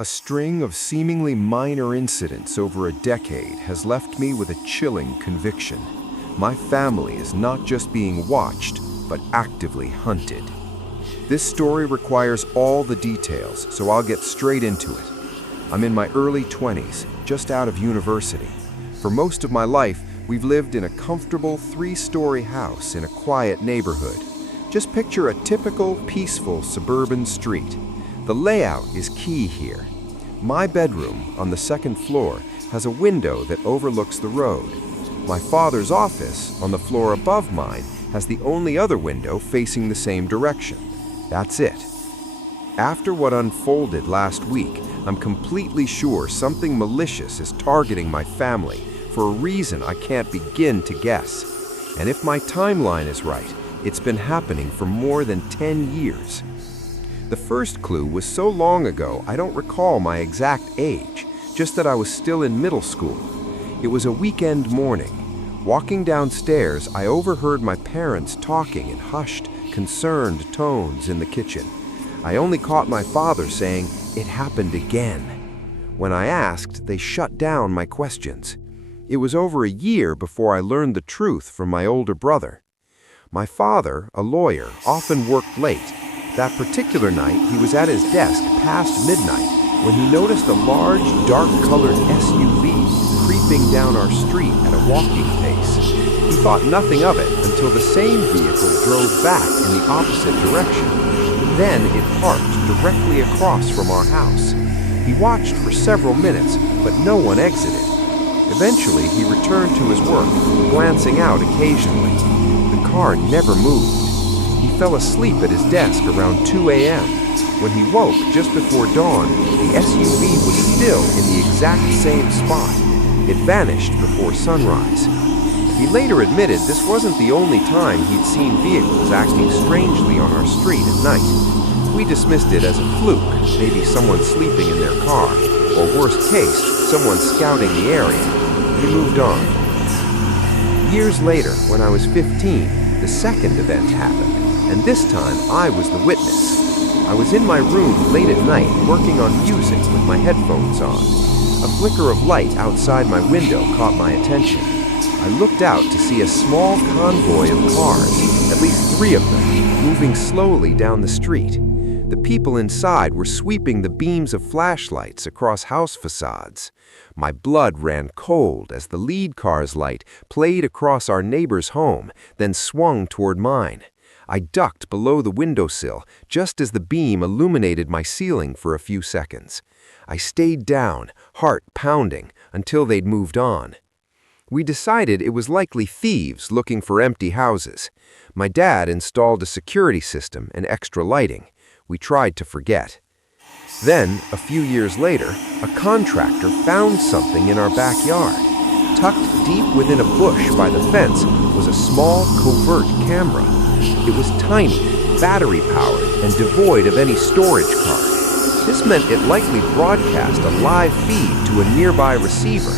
A string of seemingly minor incidents over a decade has left me with a chilling conviction. My family is not just being watched, but actively hunted. This story requires all the details, so I'll get straight into it. I'm in my early 20s, just out of university. For most of my life, we've lived in a comfortable 3-story house in a quiet neighborhood. Just picture a typical, peaceful suburban street. The layout is key here. My bedroom, on the second floor, has a window that overlooks the road. My father's office, on the floor above mine, has the only other window facing the same direction. That's it. After what unfolded last week, I'm completely sure something malicious is targeting my family for a reason I can't begin to guess. And if my timeline is right, it's been happening for more than 10 years. The first clue was so long ago I don't recall my exact age, just that I was still in middle school. It was a weekend morning. Walking downstairs, I overheard my parents talking in hushed, concerned tones in the kitchen. I only caught my father saying, "It happened again." When I asked, they shut down my questions. It was over a year before I learned the truth from my older brother. My father, a lawyer, often worked late. That particular night, he was at his desk past midnight when he noticed a large, dark-colored SUV creeping down our street at a walking pace. He thought nothing of it until the same vehicle drove back in the opposite direction. Then it parked directly across from our house. He watched for several minutes, but no one exited. Eventually, he returned to his work, glancing out occasionally. The car never moved. He fell asleep at his desk around 2 a.m. When he woke just before dawn, the SUV was still in the exact same spot. It vanished before sunrise. He later admitted this wasn't the only time he'd seen vehicles acting strangely on our street at night. We dismissed it as a fluke, maybe someone sleeping in their car, or worst case, someone scouting the area. We moved on. Years later, when I was 15, the second event happened. And this time, I was the witness. I was in my room late at night working on music with my headphones on. A flicker of light outside my window caught my attention. I looked out to see a small convoy of cars, at least 3 of them, moving slowly down the street. The people inside were sweeping the beams of flashlights across house facades. My blood ran cold as the lead car's light played across our neighbor's home, then swung toward mine. I ducked below the windowsill just as the beam illuminated my ceiling for a few seconds. I stayed down, heart pounding, until they'd moved on. We decided it was likely thieves looking for empty houses. My dad installed a security system and extra lighting. We tried to forget. Then, a few years later, a contractor found something in our backyard. Tucked deep within a bush by the fence was a small, covert camera. It was tiny, battery-powered, and devoid of any storage card. This meant it likely broadcast a live feed to a nearby receiver.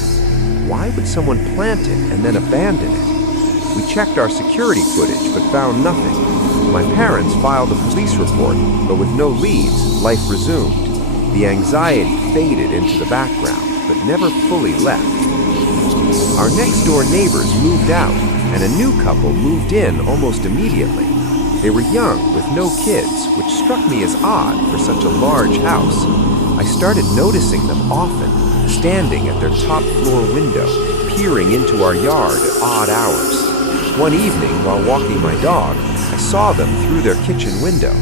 Why would someone plant it and then abandon it? We checked our security footage but found nothing. My parents filed a police report, but with no leads, life resumed. The anxiety faded into the background, but never fully left. Our next-door neighbors moved out, and a new couple moved in almost immediately. They were young with no kids, which struck me as odd for such a large house. I started noticing them often, standing at their top floor window, peering into our yard at odd hours. One evening, while walking my dog, I saw them through their kitchen window.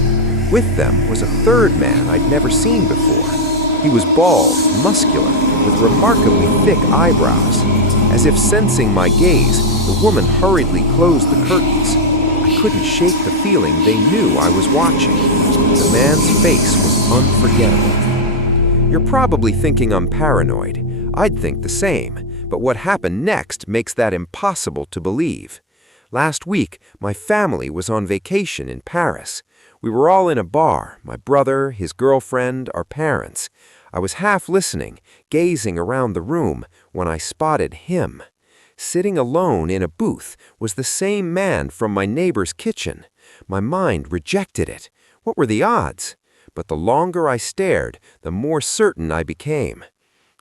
With them was a third man I'd never seen before. He was bald, muscular, with remarkably thick eyebrows. As if sensing my gaze, the woman hurriedly closed the curtains. I couldn't shake the feeling they knew I was watching. The man's face was unforgettable. You're probably thinking I'm paranoid. I'd think the same, but what happened next makes that impossible to believe. Last week, my family was on vacation in Paris. We were all in a bar, my brother, his girlfriend, our parents. I was half listening, gazing around the room, when I spotted him. Sitting alone in a booth was the same man from my neighbor's kitchen. My mind rejected it. What were the odds? but the longer I stared, the more certain I became.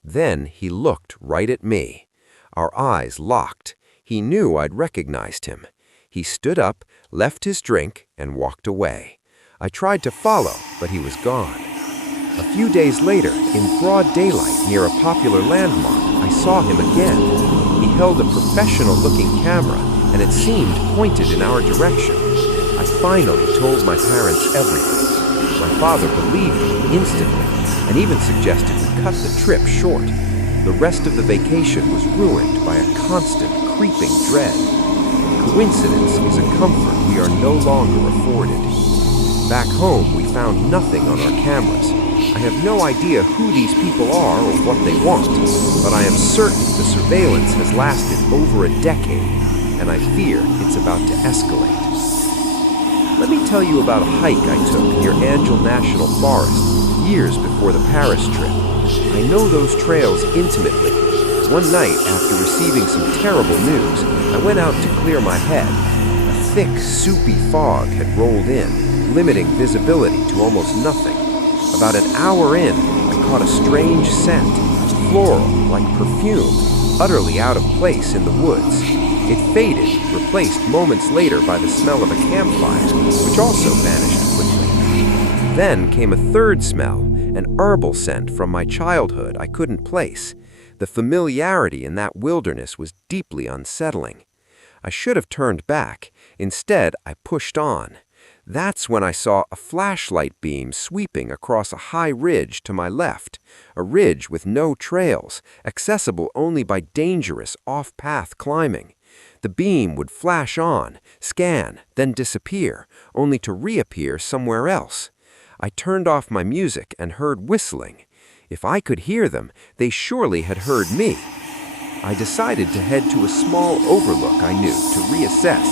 Then he looked right at me. Our eyes locked. He knew I'd recognized him. He stood up, left his drink, and walked away. I tried to follow, but he was gone. A few days later, in broad daylight near a popular landmark, I saw him again. He held a professional-looking camera, and it seemed pointed in our direction. I finally told my parents everything. My father believed me instantly, and even suggested we cut the trip short. The rest of the vacation was ruined by a constant, creeping dread. Coincidence is a comfort we are no longer afforded. Back home, we found nothing on our cameras. I have no idea who these people are or what they want, but I am certain the surveillance has lasted over a decade, and I fear it's about to escalate. Let me tell you about a hike I took near Angel National Forest years before the Paris trip. I know those trails intimately. One night, after receiving some terrible news, I went out to clear my head. A thick, soupy fog had rolled in, limiting visibility to almost nothing. About an hour in, I caught a strange scent, floral, like perfume, utterly out of place in the woods. It faded, replaced moments later by the smell of a campfire, which also vanished quickly. Then came a third smell, an herbal scent from my childhood I couldn't place. The familiarity in that wilderness was deeply unsettling. I should have turned back. Instead, I pushed on. That's when I saw a flashlight beam sweeping across a high ridge to my left, a ridge with no trails, accessible only by dangerous off-path climbing. The beam would flash on, scan, then disappear, only to reappear somewhere else. I turned off my music and heard whistling. If I could hear them, they surely had heard me. I decided to head to a small overlook I knew to reassess.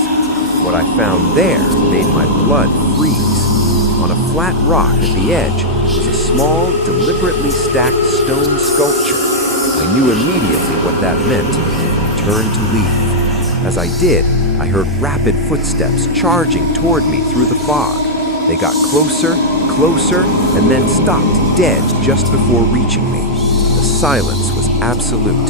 What I found there made my blood freeze. On a flat rock at the edge was a small, deliberately stacked stone sculpture. I knew immediately what that meant. Turn to leave. As I did, I heard rapid footsteps charging toward me through the fog. They got closer, closer, and then stopped dead just before reaching me. The silence was absolute.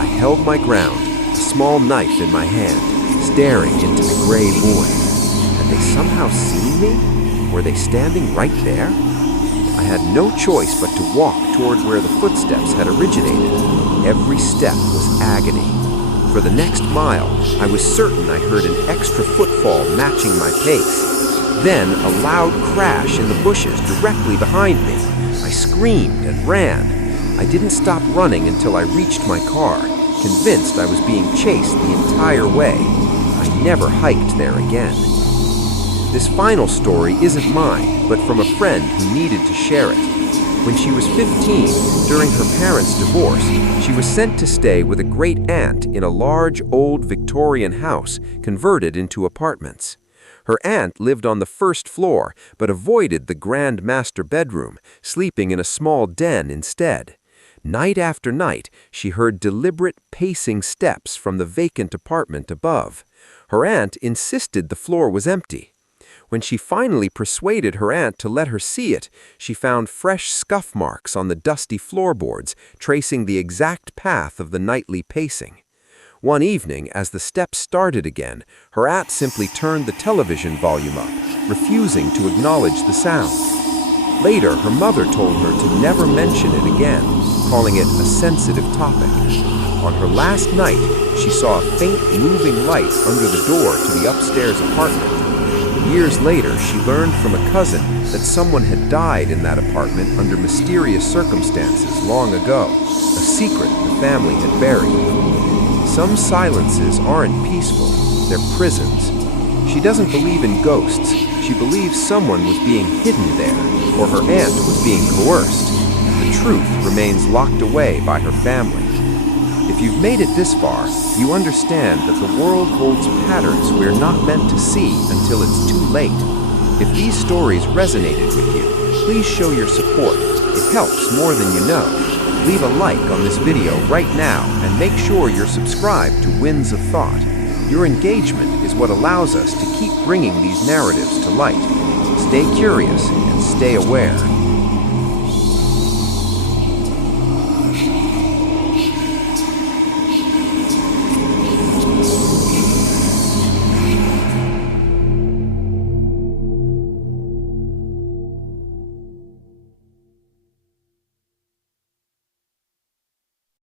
I held my ground, a small knife in my hand, staring into the gray void. Had they somehow seen me? Were they standing right there? I had no choice but to walk toward where the footsteps had originated. Every step was agony. For the next mile, I was certain I heard an extra footfall matching my pace. Then a loud crash in the bushes directly behind me. I screamed and ran. I didn't stop running until I reached my car, convinced I was being chased the entire way. I never hiked there again. This final story isn't mine, but from a friend who needed to share it. When she was 15, during her parents' divorce, she was sent to stay with a great-aunt in a large, old Victorian house converted into apartments. Her aunt lived on the first floor, but avoided the grand master bedroom, sleeping in a small den instead. Night after night, she heard deliberate pacing steps from the vacant apartment above. Her aunt insisted the floor was empty. When she finally persuaded her aunt to let her see it, she found fresh scuff marks on the dusty floorboards, tracing the exact path of the nightly pacing. One evening, as the steps started again, her aunt simply turned the television volume up, refusing to acknowledge the sound. Later, her mother told her to never mention it again, calling it a sensitive topic. On her last night, she saw a faint moving light under the door to the upstairs apartment. Years later, she learned from a cousin that someone had died in that apartment under mysterious circumstances long ago, a secret the family had buried. Some silences aren't peaceful, they're prisons. She doesn't believe in ghosts. She believes someone was being hidden there, or her aunt was being coerced. The truth remains locked away by her family. If you've made it this far, you understand that the world holds patterns we're not meant to see until it's too late. If these stories resonated with you, please show your support. It helps more than you know. Leave a like on this video right now and make sure you're subscribed to Winds of Thought. Your engagement is what allows us to keep bringing these narratives to light. Stay curious and stay stay aware.